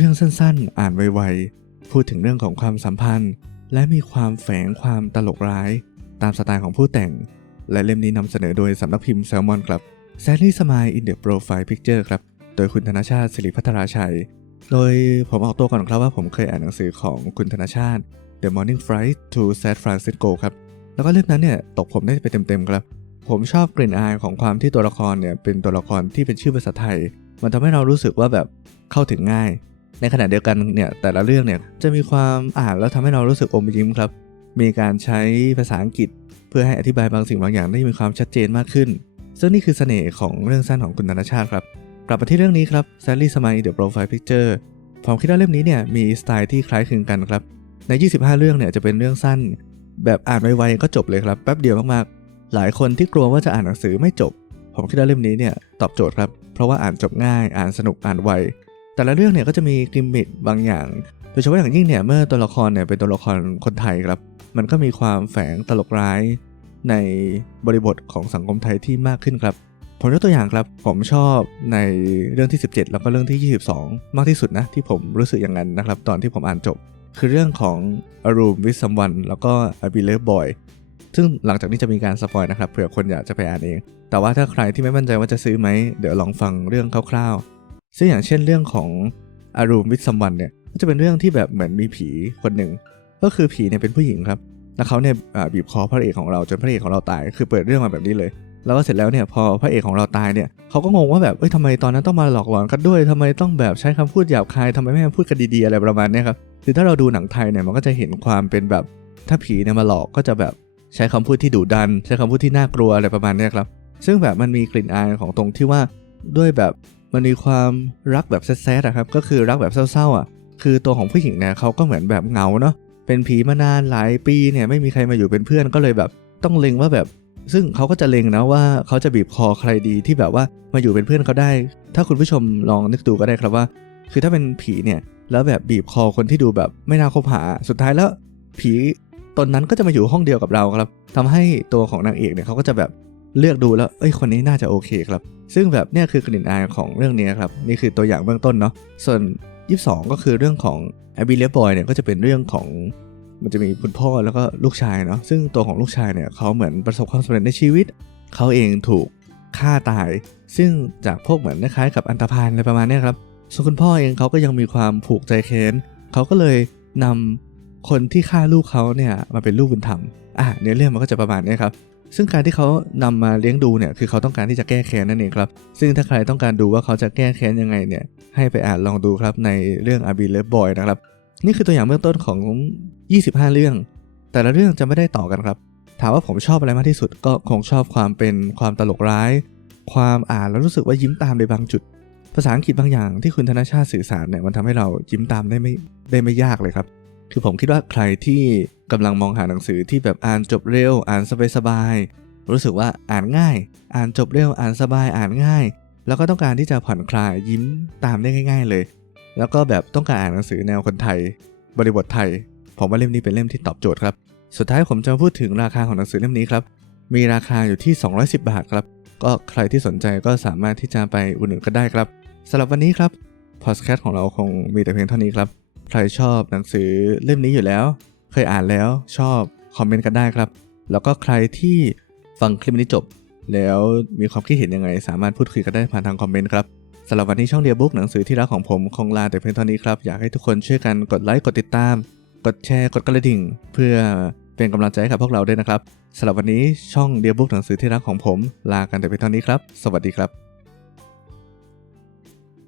เรื่องสั้นๆ อ่านไวๆ พูดถึงเรื่องของความสัมพันธ์ และมีความแฝงความตลกร้าย ตามสไตล์ของผู้แต่ง และเล่มนี้นำเสนอโดยสำนักพิมพ์แซลมอนครับ s a l l y Smile in the Profile Picture ครับ โดยคุณธนชาติศิริพัทราชัย โดยผมออกตัวก่อนครับว่าผมเคยอ่านหนังสือของคุณธนชาติ The Morning Flight to San Francisco ครับ แล้วก็เล่มนั้นเนี่ยตกผมได้ไปเต็มๆครับ ผมชอบกลิ่นอายของความที่ตัวละครเนี่ยเป็นตัวละครที่เป็นชื่อภาษาไทย มันทำให้เรารู้สึกว่าแบบเข้าถึงง่าย ในขณะเดียวกันเนี่ยแต่ละเรื่องเนี่ยจะมีความอ่านแล้วทำให้เรารู้สึกอมยิ้มครับ มีการใช้ภาษาอังกฤษ เพื่อให้อธิบายบางสิ่งบางอย่างได้มีความชัดเจนมากขึ้น ซึ่งนี่คือเสน่ห์ของเรื่องสั้นของคุณธนชาติครับกลับมาที่เรื่องนี้ครับ Sally Smile The Profile Picture ผมคิดว่าเล่มนี้เนี่ยมีสไตล์ที่คล้ายคลึงกันครับ ใน 25 เรื่องเนี่ยจะเป็นเรื่องสั้น แบบอ่านไวๆก็จบเลยครับแป๊บเดียวมากๆ หลายคนที่กลัวว่าจะอ่านหนังสือไม่จบ ผมคิดว่าเล่มนี้เนี่ยตอบโจทย์ครับ เพราะว่าอ่านจบง่าย อ่านสนุก อ่านไว แต่ละเรื่องเนี่ยก็จะมีกิมมิคบางอย่าง โดยเฉพาะอย่างยิ่งเนี่ยเมื่อตัวละครเนี่ยเป็นตัวละครคนไทยครับ มันก็มีความแฝงตลกร้ายในบริบทของสังคมไทยที่มากขึ้นครับผมยกตัวอย่างครับ ผมชอบในเรื่องที่ 17 แล้วก็เรื่องที่ 22 มากที่สุดนะ ที่ผมรู้สึกอย่างนั้นนะครับ ตอนที่ผมอ่านจบ คือเรื่องของ A Room with Someone แล้วก็ A Beloved Boy ซึ่งหลังจากนี้จะมีการสปอยนะครับเผื่อคนอยากจะไปอ่านเอง แต่ว่าถ้าใครที่ไม่มั่นใจว่าจะซื้อไหม เดี๋ยวลองฟังเรื่องคร่าว ซึ่งอย่างเช่นเรื่องของ A Room with Someone เนี่ยก็จะเป็นเรื่องที่แบบเหมือนมีผีคนหนึ่งก็คือผีเนี่ยเป็นผู้หญิงครับแล้วเขาเนี่ยบีบคอพระเอกของเราจนพระเอกของเราตายคือเปิดเรื่องมาแบบนี้เลย แล้วก็เสร็จแล้วเนี่ยพอพระเอกของเราตายเนี่ยเขาก็งงว่าแบบเอ้ยทำไมตอนนั้นต้องมาหลอกหลอนกันด้วยทำไมต้องแบบใช้คำพูดหยาบคายทำไมไม่มาพูดกันดีๆอะไรประมาณนี้ครับคือถ้าเราดูหนังไทยเนี่ยมันก็จะเห็นความเป็นแบบถ้าผีเนี่ยมาหลอกก็จะแบบใช้คำพูดที่ดุดัน ใช้คำพูดที่น่ากลัวอะไรประมาณนี้ครับซึ่งแบบมันมีกลิ่นอายของตรงที่ว่าด้วยแบบ มันมีความรักแบบแซดๆอะครับก็คือรักแบบเศร้าๆอะคือตัวของผู้หญิงเนี่ยเขาก็เหมือนแบบเหงาเนาะเป็นผีมานานหลายปีเนี่ยไม่มีใครมาอยู่เป็นเพื่อนก็เลยแบบต้องเล็งว่าแบบ ซึ่งเขาก็จะเล็งนะว่าเขาจะบีบคอใครดีที่แบบว่ามาอยู่เป็นเพื่อนเขาได้ ถ้าคุณผู้ชมลองนึกดูก็ได้ครับว่า คือถ้าเป็นผีเนี่ยแล้วแบบบีบคอคนที่ดูแบบไม่น่าคบหาสุดท้ายแล้ว ผีตนนั้นก็จะมาอยู่ห้องเดียวกับเราครับทำให้ตัวของนางเอกเนี่ยเขาก็จะแบบ เลือกดูแล้วเอ้ยคนนี้น่าจะโอเคครับ ซึ่งแบบเนี่ยคือกลิ่นอายของเรื่องนี้ครับ นี่คือตัวอย่างเบื้องต้นเนาะส่วน 22 ก็คือเรื่องของแอบิเลบอยเนี่ยก็จะเป็นเรื่องของมันจะมีคุณพ่อแล้วก็ลูกชายเนาะซึ่งตัวของลูกชายเนี่ยเขาเหมือนประสบความสำเร็จในชีวิต เขาเองถูกฆ่าตาย ซึ่งจากพวกเหมือนคล้ายกับอันตพาลอะไรประมาณนี้ครับส่วนคุณพ่อเองเขาก็ยังมีความผูกใจแค้นเขาก็เลยนำคนที่ฆ่าลูกเขาเนี่ยมาเป็นลูกบุญธรรมอะเนื้อเรื่องมันก็จะประมาณนี้ครับ ซึ่งการที่เขานำมาเลี้ยงดูเนี่ยคือเขาต้องการที่จะแก้แค้นนั่นเองครับ ซึ่งถ้าใครต้องการดูว่าเขาจะแก้แค้นยังไงเนี่ยให้ไปอ่านลองดูครับในเรื่องอาบีเลฟบอยนะครับ นี่คือตัวอย่างเบื้องต้นของ 25 เรื่อง แต่ละเรื่องจะไม่ได้ต่อกันครับ ถามว่าผมชอบอะไรมากที่สุดก็คงชอบความเป็นความตลกร้าย ความอ่านแล้วรู้สึกว่ายิ้มตามในบางจุด ภาษาอังกฤษบางอย่างที่คุณธนชาติสื่อสารเนี่ยมันทำให้เรายิ้มตามได้ไม่ได้ไม่ยากเลยครับ คือผมคิดว่าใครที่ กำลังมองหาหนังสือที่แบบอ่านจบเร็ว อ่านสบายๆรู้สึกว่าอ่านง่าย อ่านจบเร็ว อ่านสบาย อ่านง่าย แล้วก็ต้องการที่จะผ่อนคลายยิ้มตามได้ง่าย ๆ เลย แล้วก็แบบต้องการอ่านหนังสือแนวคนไทย บริบทไทย ผมว่าเล่มนี้เป็นเล่มที่ตอบโจทย์ครับ สุดท้ายผมจะพูดถึงราคาของหนังสือเล่มนี้ครับ มีราคาอยู่ที่ 210 บาทครับ ก็ใครที่สนใจก็สามารถที่จะไปอุดหนุนกันได้ครับสำหรับวันนี้ครับพอดแคสต์ของเราคงมีแต่เพียงเท่านี้ครับ ใครชอบหนังสือเล่มนี้อยู่แล้ว เคยอ่านแล้วชอบคอมเมนต์กันได้ครับ แล้วก็ใครที่ฟังคลิปนี้จบ แล้วมีความคิดเห็นยังไง สามารถพูดคุยกันได้ผ่านทางคอมเมนต์ครับสำหรับวันนี้ช่องเดียบุ๊กหนังสือที่รักของผมคงลาแต่เพียงเท่านี้ครับ อยากให้ทุกคนช่วยกันกดไลค์กดติดตาม กดแชร์กดกระดิ่ง เพื่อเป็นกำลังใจให้กับพวกเราด้วยนะครับสำหรับวันนี้ช่องเดียบุ๊กหนังสือที่รักของผม ลากันแต่เพียงเท่านี้ครับ สวัสดีครับ